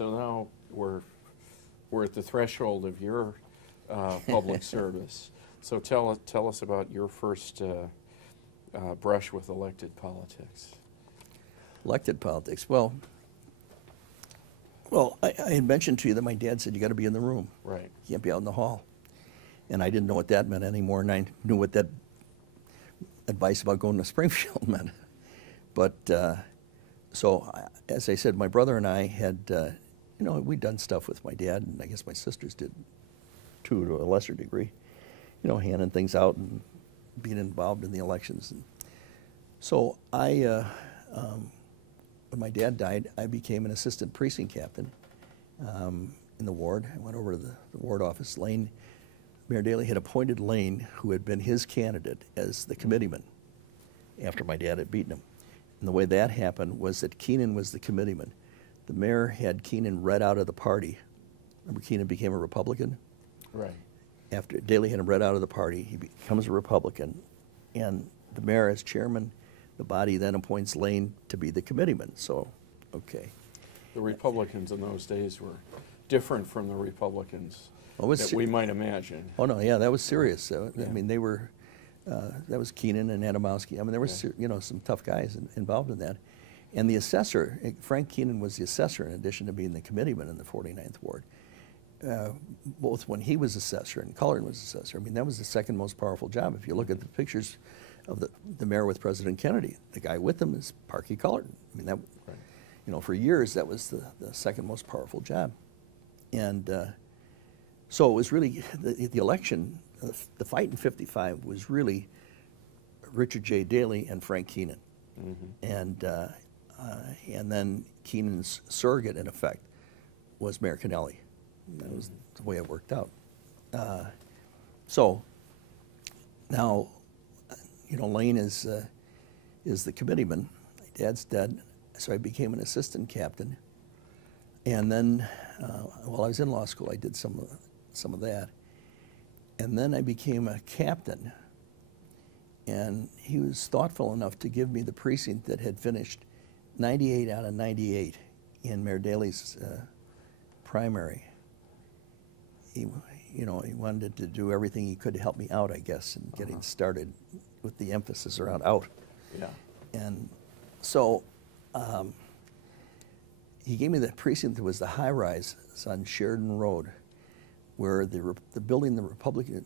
So now we're at the threshold of your public service. So tell us about your first brush with elected politics. Elected politics. Well, I had mentioned to you that my dad said you got to be in the room. Right. You can't be out in the hall. And I didn't know what that meant anymore, and I knew what that advice about going to Springfield meant. But so, as I said, my brother and I had, we'd done stuff with my dad, and I guess my sisters did too, to a lesser degree. Handing things out and being involved in the elections. And so when my dad died, I became an assistant precinct captain in the ward. I went over to the ward office. Mayor Daley had appointed Lane, who had been his candidate, as the committeeman after my dad had beaten him. And the way that happened was that Keenan was the committeeman. The mayor had Keenan read out of the party. Remember, Keenan became a Republican? Right. After Daley had him read out of the party, he becomes a Republican. And the mayor, as chairman, the body then appoints Lane to be the committeeman. So, okay. The Republicans in those days were different from the Republicans that we might imagine. Oh, no, yeah, that was serious. Yeah. I mean, they were, that was Keenan and Adamowski. I mean, there was, some tough guys involved in that. And the assessor, Frank Keenan was the assessor in addition to being the committeeman in the 49th Ward. Both when he was assessor and Cullerton was assessor. I mean, that was the second most powerful job. If you look at the pictures of the mayor with President Kennedy, the guy with him is Parkey Cullerton. I mean, that, right. For years, that was the second most powerful job. And so it was really, the election, the fight in '55 was really Richard J. Daley and Frank Keenan. Mm-hmm. And then Keenan's surrogate, in effect, was Mayor Kennelly. That was the way it worked out. So now, Lane is the committeeman. My dad's dead, so I became an assistant captain. And then, while I was in law school, I did some of that. And then I became a captain. And he was thoughtful enough to give me the precinct that had finished 98 out of 98 in Mayor Daley's primary. He wanted to do everything he could to help me out, I guess, in getting started with the emphasis around out. Yeah. And so he gave me the precinct that was the high-rise on Sheridan Road, where the building the Republican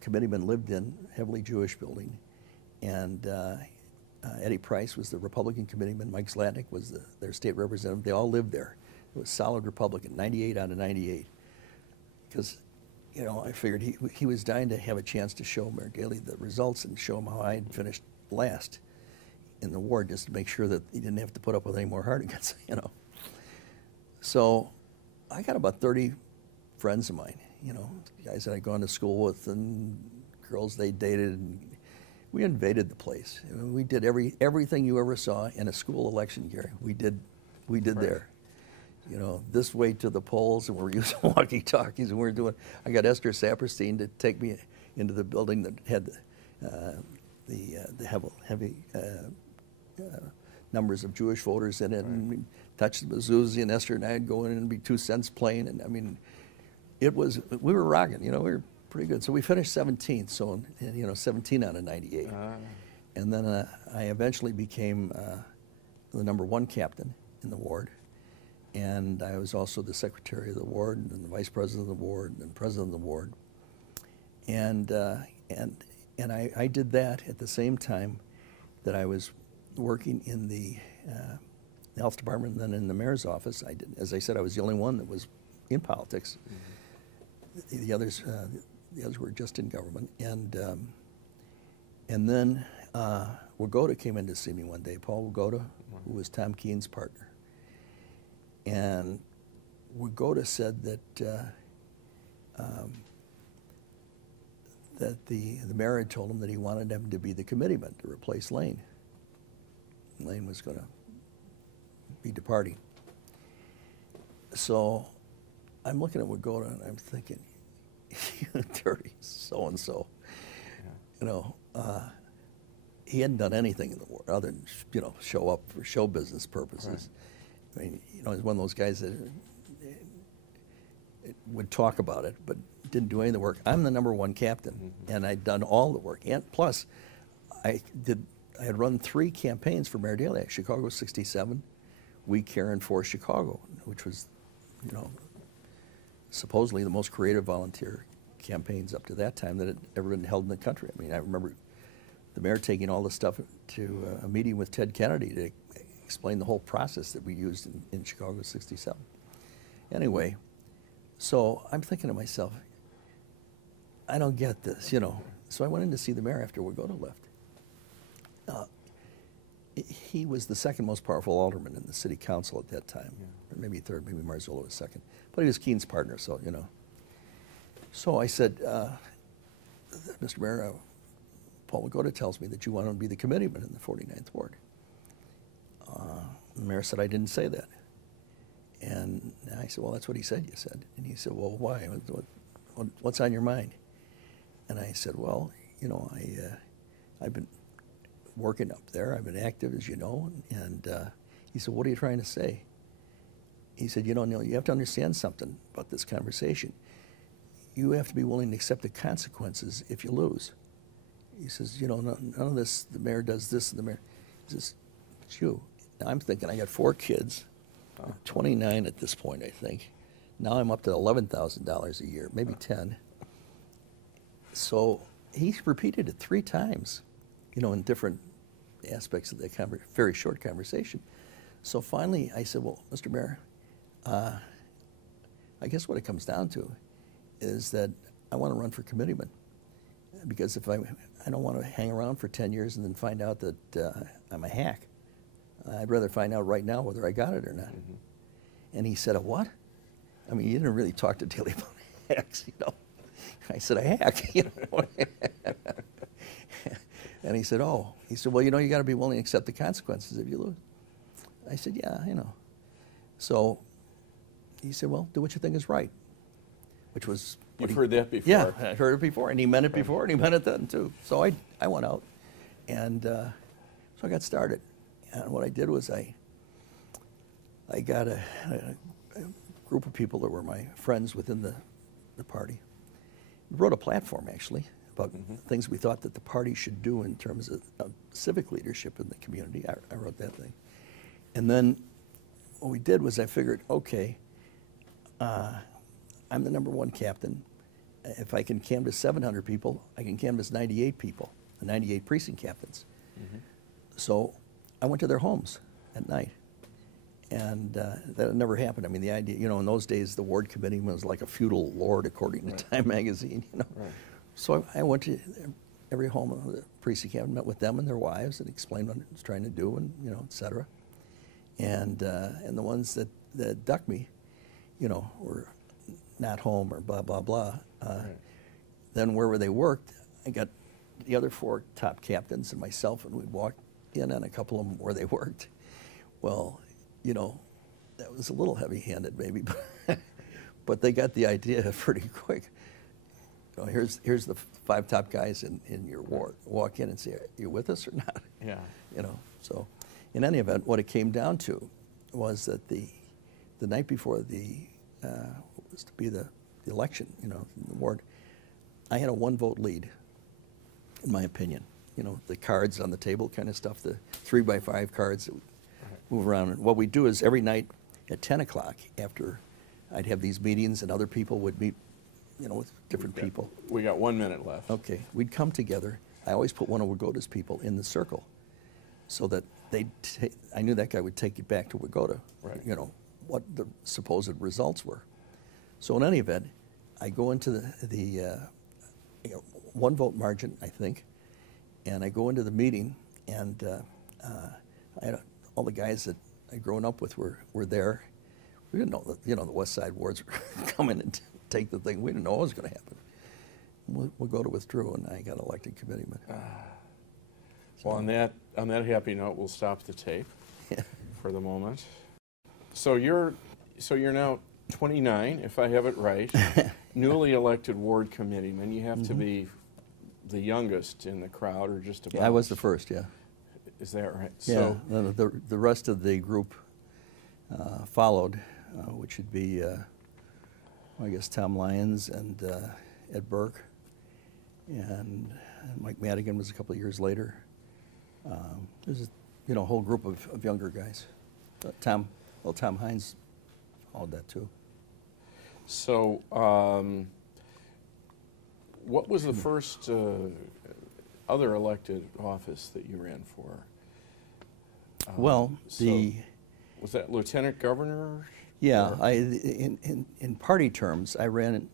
committeeman lived in, heavily Jewish building, and Eddie Price was the Republican committeeman, Mike Zlatnik was their state representative. They all lived there. It was solid Republican, 98 out of 98. Because, I figured he was dying to have a chance to show Mayor Daley the results and show him how I had finished last in the ward, just to make sure that he didn't have to put up with any more Hartigans, So I got about 30 friends of mine, guys that I'd gone to school with and girls they dated. And we invaded the place. We did everything you ever saw in a school election, Gary. We did right there. This way to the polls, and we're using walkie-talkies, and we're doing. I got Esther Saperstein to take me into the building that had the heavy numbers of Jewish voters in it, right. And we touched the mezuzah, and Esther and I'd go in and be 2 cents playing, and I mean, we were rocking. We were pretty good. So we finished 17th, so 17 out of 98, and then I eventually became the #1 captain in the ward. And I was also the secretary of the ward, and the vice president of the ward, and president of the ward. And I did that at the same time that I was working in the health department, and then in the mayor's office. As I said, I was the only one that was in politics. Mm-hmm. The others were just in government. And then Wagoda came in to see me one day. Paul Wagoda, who was Tom Keene's partner. And Wagoda said that the mayor had told him that he wanted him to be the committeeman to replace Lane. Lane was going to be departing. So I'm looking at Wagoda and I'm thinking, you dirty so-and-so. Yeah. He hadn't done anything in the war other than show up for show business purposes. Right. I mean, he's one of those guys that would talk about it, but didn't do any of the work. I'm the #1 captain, and I'd done all the work. And plus, I had run 3 campaigns for Mayor Daley. Chicago '67, We Care and For Chicago, which was, supposedly the most creative volunteer campaigns up to that time that had ever been held in the country. I mean, I remember the mayor taking all the stuff to a meeting with Ted Kennedy to explain the whole process that we used in Chicago '67. Anyway, so I'm thinking to myself, I don't get this, So I went in to see the mayor after Wagoda left. He was the second most powerful alderman in the city council at that time. Or maybe third, maybe Marzullo was second. But he was Keene's partner, so, So I said, Mr. Mayor, Paul Wagoda tells me that you want to be the committeeman in the 49th Ward. The mayor said, I didn't say that. And I said, well, that's what he said, you said. And he said, well, why? What's on your mind? And I said, well, I've been working up there. I've been active, as you know. And he said, what are you trying to say? He said, Neil, you have to understand something about this conversation. You have to be willing to accept the consequences if you lose. He says, none of this, the mayor does this, and the mayor, he says, it's you. Now I'm thinking, I got 4 kids, 29 at this point, I think. Now I'm up to $11,000 a year, maybe 10. So he repeated it 3 times, in different aspects of the very short conversation. So finally I said, well, Mr. Mayor, I guess what it comes down to is that I want to run for committeeman. Because if I don't want to hang around for 10 years and then find out that I'm a hack. I'd rather find out right now whether I got it or not. And he said, a what? I mean, you didn't really talk to Daley about hacks, I said, a hack, And he said, oh. He said, well, you got to be willing to accept the consequences if you lose. I said, yeah, So he said, well, do what you think is right. Which was... You've heard that before. Yeah, I heard it before, and he meant it before, and he meant it then, too. So I went out, and so I got started. And what I did was I got a group of people that were my friends within the party. We wrote a platform, actually, about things we thought that the party should do in terms of civic leadership in the community. I wrote that thing. And then what we did was I figured, okay, I'm the #1 captain. If I can canvass 700 people, I can canvass 98 people, the 98 precinct captains. So I went to their homes at night. And that never happened. I mean, the idea, in those days, the ward committee was like a feudal lord, according to Time magazine, So I went to every home of the precinct captain, met with them and their wives, and explained what I was trying to do, and, et cetera. And the ones that ducked me, were not home or blah, blah, blah. Then wherever they worked, I got the other 4 top captains and myself, and we walked in on a couple of them where they worked. Well, that was a little heavy-handed maybe, but they got the idea pretty quick. Here's the 5 top guys in your ward. Walk in and say, are you with us or not? Yeah. So in any event, what it came down to was that the night before was to be the election, in the ward, I had a 1-vote lead, in my opinion. The cards on the table kind of stuff, the 3x5 cards that would move around. And what we do is every night at 10 o'clock, after I'd have these meetings and other people would meet, with different people. We got 1 minute left. Okay, we'd come together. I always put one of Wagoda's people in the circle so that I knew that guy would take it back to Wagoda, what the supposed results were. So in any event, I go into the 1-vote margin, I think, and I go into the meeting, and I had all the guys that I'd grown up with were there. We didn't know that, the West Side wards were coming and take the thing. We didn't know what was going to happen. Wagoda withdrew, and I got elected committeeman. Well, on that happy note, we'll stop the tape for the moment. So you're now 29, if I have it right, newly elected ward committeeman. You have to be the youngest in the crowd, or just about. Yeah, I was the first, yeah. Is that right? Yeah, so, the rest of the group followed, which would be, I guess Tom Lyons and Ed Burke, and Mike Madigan was a couple of years later. There's a whole group of younger guys. Tom Hines followed that too. So, what was the first other elected office that you ran for? Well, was that lieutenant governor? Yeah, in party terms, I ran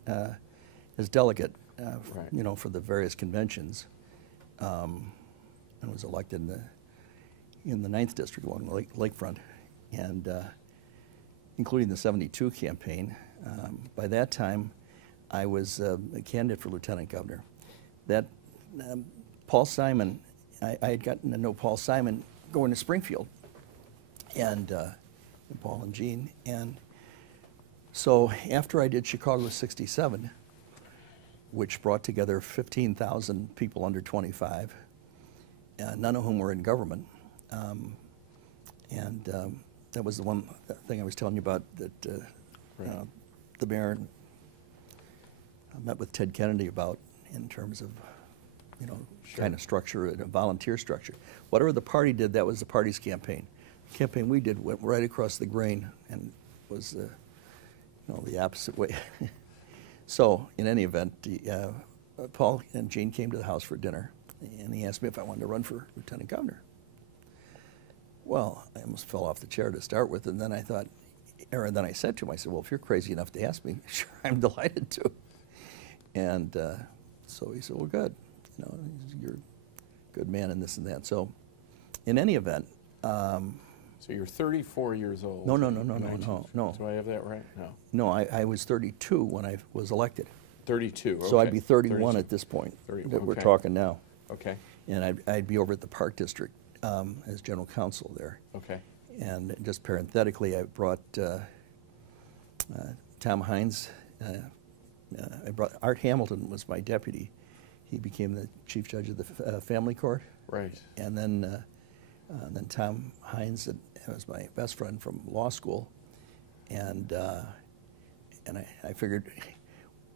as delegate, Right. For the various conventions, and was elected in the 9th district along the lakefront, and including the '72 campaign. By that time, I was a candidate for lieutenant governor. That Paul Simon, I had gotten to know Paul Simon going to Springfield, and Paul and Gene. And so after I did Chicago '67, which brought together 15,000 people under 25, none of whom were in government, that was the one thing I was telling you about, that Right. the mayor met with Ted Kennedy about, in terms of, Sure. kind of structure, a volunteer structure. Whatever the party did, that was the party's campaign. The campaign we did went right across the grain and was the opposite way. So in any event, Paul and Gene came to the house for dinner, and he asked me if I wanted to run for lieutenant governor. Well, I almost fell off the chair to start with, and then I thought, or then I said to him, I said, well, if you're crazy enough to ask me, sure, I'm delighted to. And so he said, well, good. You're a good man and this and that. So in any event. So you're 34 years old. No. Do I have that right? No. No, I was 32 when I was elected. 32, okay. So I'd be 31 32. at this point 31, that we're okay. talking now. Okay, And I'd be over at the Park District as general counsel there. okay. And just parenthetically, I brought Tom Hines. I brought Art Hamilton was my deputy. He became the chief judge of the family court. Right. And then Tom Hines was my best friend from law school, and I figured,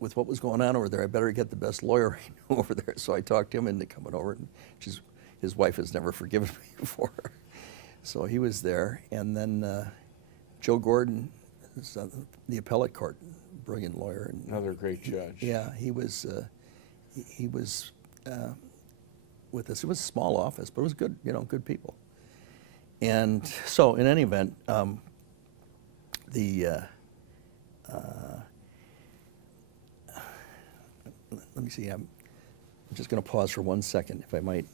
with what was going on over there, I better get the best lawyer I knew over there. So I talked him into coming over, and his wife has never forgiven me for. So he was there, and then Joe Gordon, is the appellate court, brilliant lawyer. And Another great judge. Yeah, he was with us. It was a small office, but it was good, good people. And so, in any event, let me see. I'm just going to pause for 1 second, if I might.